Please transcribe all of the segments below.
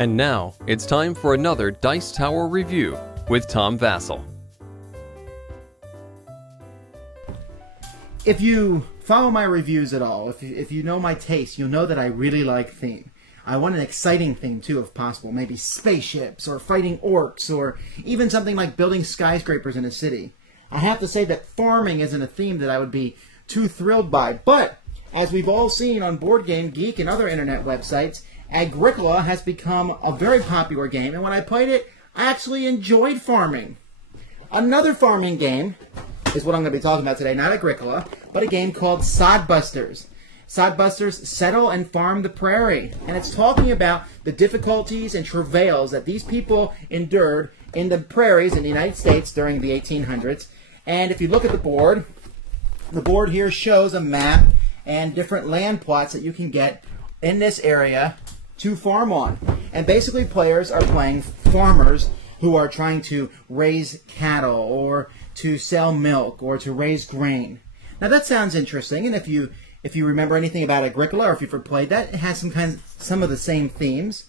And now, it's time for another Dice Tower review with Tom Vasel. If you follow my reviews at all, if you know my taste, you'll know that I really like theme. I want an exciting theme too, if possible. Maybe spaceships, or fighting orcs, or even something like building skyscrapers in a city. I have to say that farming isn't a theme that I would be too thrilled by, but as we've all seen on Board Game Geek and other internet websites, Agricola has become a very popular game, and when I played it, I actually enjoyed farming. Another farming game is what I'm going to be talking about today, not Agricola, but a game called Sodbusters. Sodbusters, Settle and Farm the Prairie, and it's talking about the difficulties and travails that these people endured in the prairies in the United States during the 1800s. And if you look at the board here shows a map and different land plots that you can get in this area to farm on. And basically players are playing farmers who are trying to raise cattle or to sell milk or to raise grain. Now that sounds interesting, and if you remember anything about Agricola, or if you've ever played that, it has some of the same themes.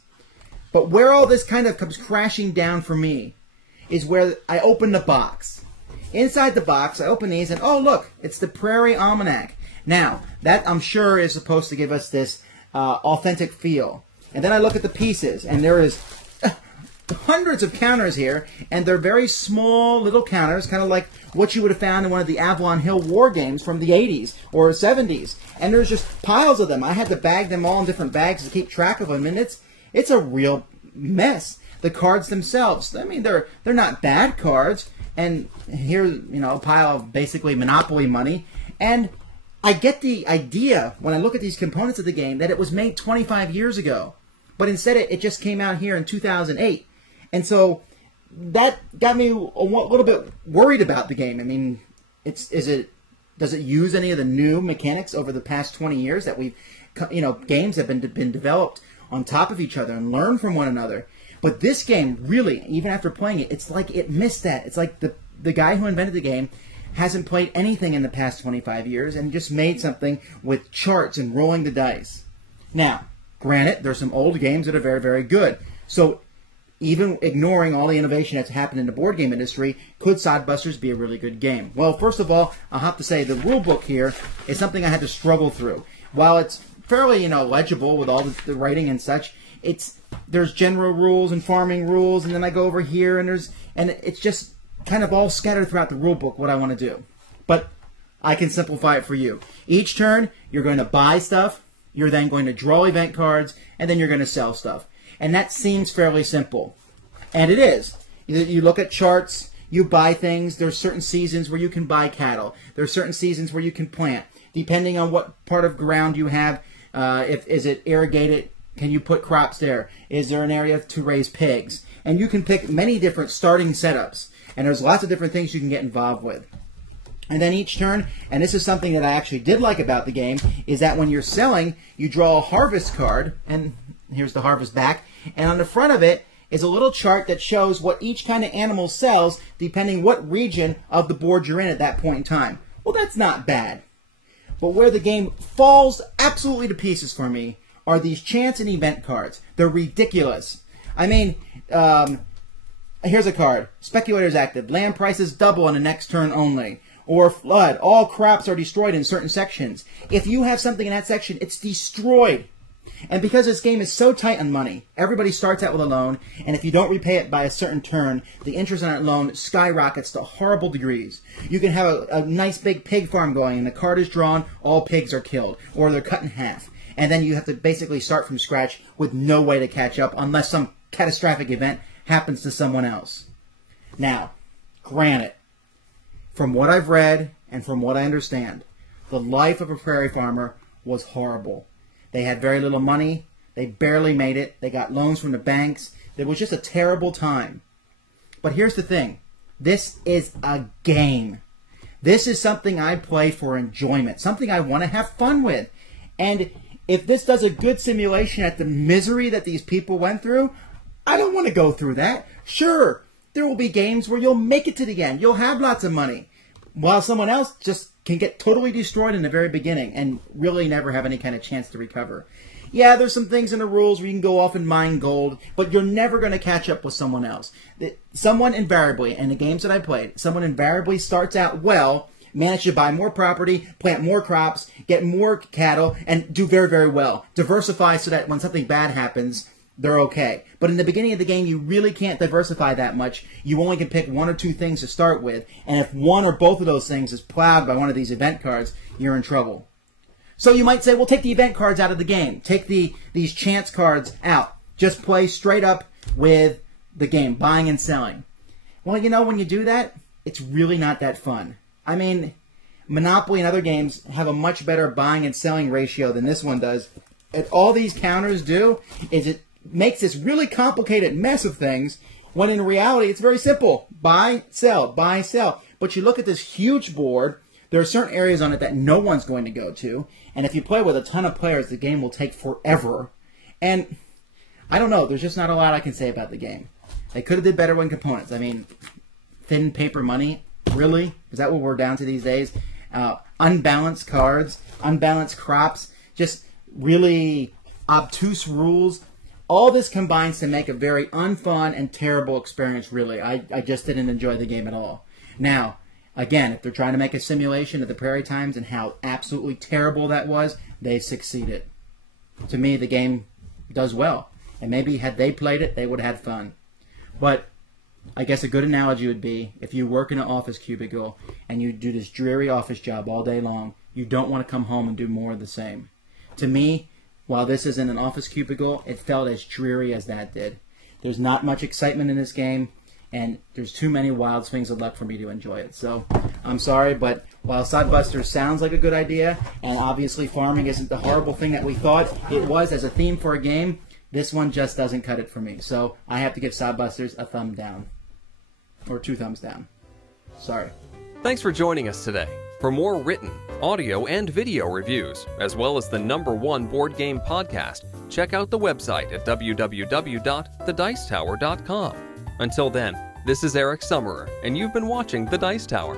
But where all this kind of comes crashing down for me is where I open the box. Inside the box, I open these, and oh look, it's the Prairie Almanac. Now, that I'm sure is supposed to give us this authentic feel. And then I look at the pieces, and there is hundreds of counters here, and they're very small little counters, kind of like what you would have found in one of the Avalon Hill war games from the 80s or 70s. And there's just piles of them. I had to bag them all in different bags to keep track of them, and it's a real mess. The cards themselves, I mean, they're not bad cards. And here's, a pile of basically Monopoly money. And I get the idea when I look at these components of the game that it was made 25 years ago. But instead it just came out here in 2008. And so that got me a little bit worried about the game. I mean, does it use any of the new mechanics over the past 20 years that we've, games have been developed on top of each other and learned from one another. But this game really, even after playing it, it's like it missed that. It's like the guy who invented the game hasn't played anything in the past 25 years and just made something with charts and rolling the dice. Now, granted, there's some old games that are very, very good. So even ignoring all the innovation that's happened in the board game industry, could Sodbusters be a really good game? Well, first of all, I'll have to say the rule book here is something I had to struggle through. While it's fairly, legible with all the writing and such, there's general rules and farming rules, and then I go over here and it's just kind of all scattered throughout the rule book what I want to do. But I can simplify it for you. Each turn, you're going to buy stuff, you're then going to draw event cards, and then you're going to sell stuff. And that seems fairly simple. And it is. You look at charts, you buy things, there's certain seasons where you can buy cattle. There's certain seasons where you can plant. Depending on what part of ground you have, is it irrigated, can you put crops there? Is there an area to raise pigs? And you can pick many different starting setups. And there's lots of different things you can get involved with. And then each turn, and this is something that I actually did like about the game, is that when you're selling, you draw a harvest card, and here's the harvest back, and on the front of it is a little chart that shows what each kind of animal sells depending what region of the board you're in at that point in time. Well, that's not bad. But where the game falls absolutely to pieces for me are these chance and event cards. They're ridiculous. I mean, here's a card. Speculators active. Land prices double on the next turn only. Or flood. All crops are destroyed in certain sections. If you have something in that section, it's destroyed. And because this game is so tight on money, everybody starts out with a loan, and if you don't repay it by a certain turn, the interest on that loan skyrockets to horrible degrees. You can have a nice big pig farm going, and the card is drawn, all pigs are killed, or they're cut in half. And then you have to basically start from scratch with no way to catch up unless some catastrophic event happens to someone else. Now, granted, from what I've read and from what I understand, the life of a prairie farmer was horrible. They had very little money. They barely made it. They got loans from the banks. It was just a terrible time. But here's the thing. This is a game. This is something I play for enjoyment, something I want to have fun with. And if this does a good simulation at the misery that these people went through, I don't want to go through that. Sure, there will be games where you'll make it to the end. You'll have lots of money. While someone else just can get totally destroyed in the very beginning and really never have any kind of chance to recover. Yeah, there's some things in the rules where you can go off and mine gold, but you're never going to catch up with someone else. Someone invariably, in the games that I played, someone invariably starts out well, manage to buy more property, plant more crops, get more cattle, and do very, very well. Diversify so that when something bad happens, they're okay. But in the beginning of the game, you really can't diversify that much. You only can pick one or two things to start with, and if one or both of those things is plowed by one of these event cards, you're in trouble. So you might say, well, take the event cards out of the game. Take these chance cards out. Just play straight up with the game, buying and selling. Well, you know, when you do that, it's really not that fun. I mean, Monopoly and other games have a much better buying and selling ratio than this one does. And all these counters do is it makes this really complicated mess of things, when in reality it's very simple. Buy, sell, buy, sell. But you look at this huge board, there are certain areas on it that no one's going to go to, and if you play with a ton of players, the game will take forever. And I don't know, there's just not a lot I can say about the game. They could have did better with components. I mean, thin paper money, really? Is that what we're down to these days? Unbalanced cards, unbalanced crops, just really obtuse rules. All this combines to make a very unfun and terrible experience, really. I just didn't enjoy the game at all. Now, again, if they're trying to make a simulation of the Prairie Times and how absolutely terrible that was, they succeeded. To me, the game does well. And maybe had they played it, they would have had fun. But I guess a good analogy would be, if you work in an office cubicle and you do this dreary office job all day long, you don't want to come home and do more of the same. To me, while this isn't an office cubicle, it felt as dreary as that did. There's not much excitement in this game, and there's too many wild swings of luck for me to enjoy it. So, I'm sorry, but while Sodbusters sounds like a good idea, and obviously farming isn't the horrible thing that we thought it was as a theme for a game, this one just doesn't cut it for me. So, I have to give Sodbusters a thumb down. Or 2 thumbs down. Sorry. Thanks for joining us today. For more written, audio, and video reviews, as well as the #1 board game podcast, check out the website at www.thedicetower.com. Until then, this is Eric Summerer, and you've been watching The Dice Tower.